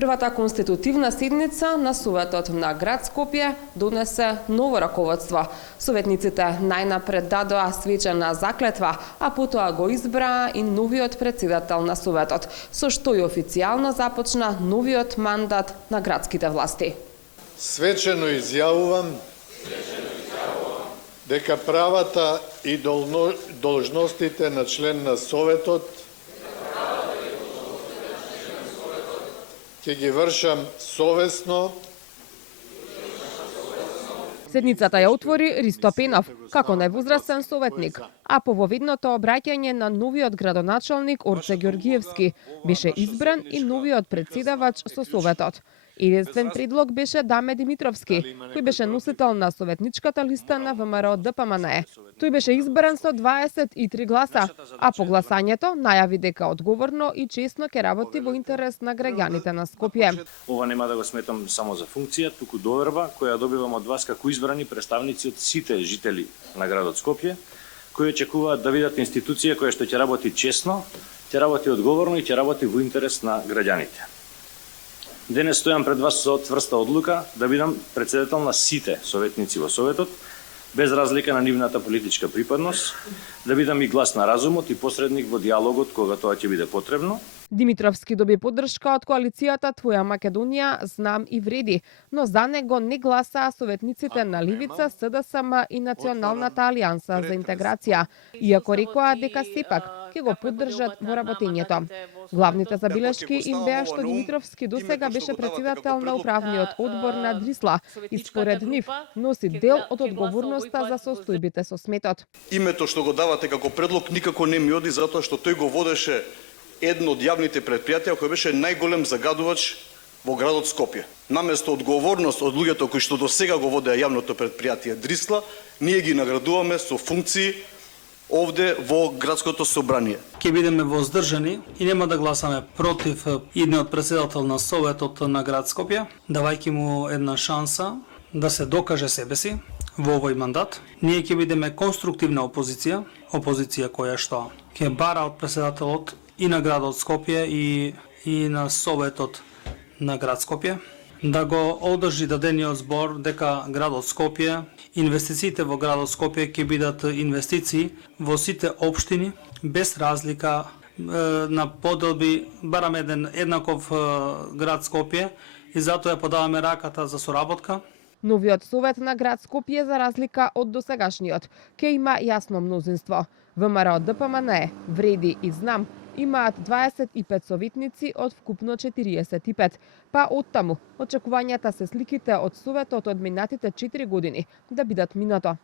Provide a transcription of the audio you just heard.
Првата конститутивна седница на Советот на град Скопје донесе ново раководство. Советниците најнапред дадоа свечена заклетва, а потоа го избраа и новиот председател на Советот, со што и официјално започна новиот мандат на градските власти. Свечено изјавувам дека правата и должностите на член на Советот ќе ги вршам совесно. Седницата ја отвори Ристо Пенов, како највозрастен советник, а по воведното обраќање на новиот градоначалник Орче Ѓорѓиевски беше избран и новиот председавач со Советот. Единствен предлог беше Даме Димитровски, кој беше носител на советничката листа на ВМРО ДПМНЕ. Тој беше избран со 23 гласа, а по гласањето најави дека одговорно и честно ќе работи во интерес на граѓаните на Скопје. Ова нема да го сметам само за функција, туку доверба која добивам од вас како избрани представници од сите жители на градот Скопје, кои очекуваат да видат институција која што ќе работи честно, ќе работи одговорно и ќе работи во интерес на граѓаните. Денес стојам пред вас со тврста одлука да бидам председател на сите советници во Советот, без разлика на нивната политичка припадност, да бидам и глас на разумот и посредник во диалогот кога тоа ќе биде потребно. Димитровски доби поддршка од коалицијата Твоја Македонија, Знам и Вреди, но за него не гласаа советниците на Ливица, СДСМ и Националната алијанса за интеграција, иако рекоа дека сепак ќе го поддржат во работењето. Главните забелешки им беа што Димитровски досега беше председател на управниот одбор на Дрисла и според нив носи дел од одговорноста за состојбите со сметот. Името што го давате како предлог никако не ми оди затоа што тој го водеше едно од јавните предпријатија кој беше најголем загадувач во градот Скопје. Наместо одговорност од луѓето кои што досега го водеа јавното предпријатие Дрисла, ние ги наградуваме со функции овде во градското собрание. Ќе бидеме воздржани и нема да гласаме против идниот председател на Советот на град Скопје, давајќи му една шанса да се докаже себе си во овој мандат. Ние ќе бидеме конструктивна опозиција, опозиција која што ќе бара од председателот и на градот Скопје и на Советот на град Скопје да го одржи дадениот збор дека градот Скопје, инвестициите во градот Скопје ќе бидат инвестиции во сите општини без разлика на поделби, бараме еднаков град Скопје и затоа ја подаваме раката за соработка. Новиот совет на град Скопје, за разлика од досегашниот, ќе има јасно мнозинство. ВМРО ДПМНЕ, Вреди и Знам имаат 25 советници од вкупно 45, па оттаму очекувањата се сликите од Советот од минатите 4 години да бидат минато.